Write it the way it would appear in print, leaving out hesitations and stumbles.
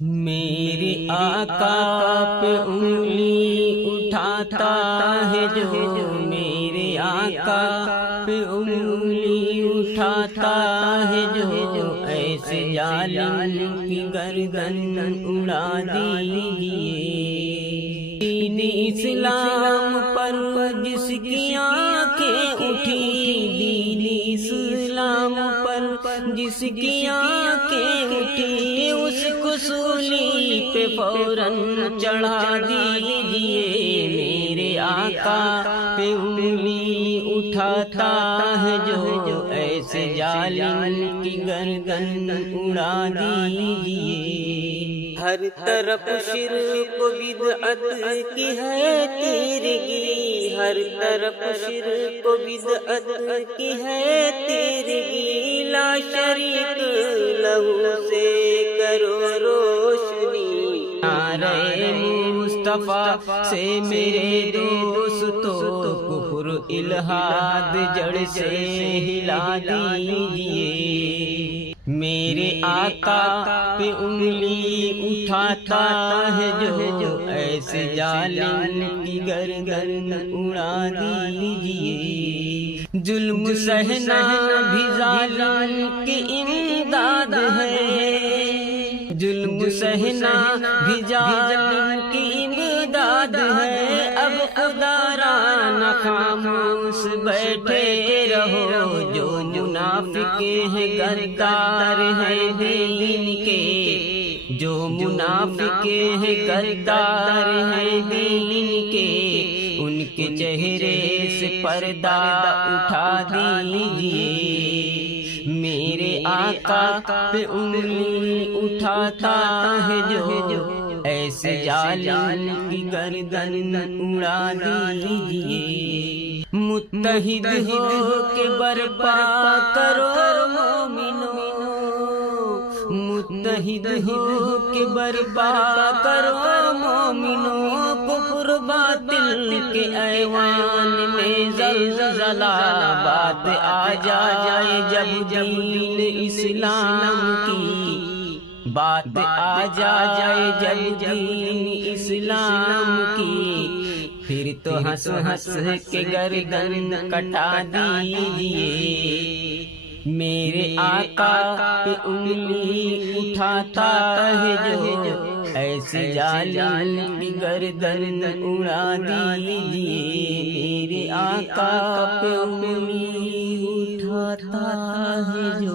میرے آقا پہ انگلی اٹھاتا ہے جو، میرے آقا پہ انگلی اٹھاتا ہے جو، ایسے ظالم کی گردن اڑا دیجئے۔ دین اسلام پر جس کی آنکھیں اٹھی، دین اسلام پر جس کی آنکھیں اٹھی، اس کو سولی پہ فوراً چڑھا دیجئے۔ میرے آقا پہ انگلی اٹھاتا ہے جو، ایسے ظالم کی گردن اڑا دیجئے۔ ہر طرف شرک و بدعت کی ہے تیرگی، ہر طرف شرک و بدعت کی ہے تیرگی، لا شریک لہو سے کرو روشنی۔ نعرہ مصطفیٰ سے میرے دوستو، کفر الہاد جڑ سے ہلا دیجئے۔ میرے آقا پہ انگلی اٹھاتا ہے جو، ایسے ظالم کی گردن اڑا دیجئے۔ ظلم سہنا بھی ظالم کی امداد ہے، ظلم سہنا بھی ظالم کی امداد ہے۔ اب خدا را نہ خاموش بیٹھے رہو، جو منافق ہیں غدار ہیں دین کے، جو منافق ہیں غدار ہیں دین کے، ان کے چہرے سے پردہ اٹھا دیجئے۔ میرے آقا پہ انگلی اٹھاتا ہے جو، ایسے ظالم کی گردن اڑا دیجئے۔ متحد ہو کے برپا کرو مومنو، متحد ہو کے برپا کرو مومنو، کفر باطل کے ایوان میں زلزلہ بات آ جائے جب دین اسلام کی، بات آ جائے جب دین اسلام کی، پھر تو ہنس ہنس کے گردن کٹا دیجئے۔ میرے آقا پہ انگلی اٹھاتا ہے جو، ایسے ظالم کی گردن اڑا دیجئے۔ میرے آقا پہ انگلی اٹھاتا ہے جو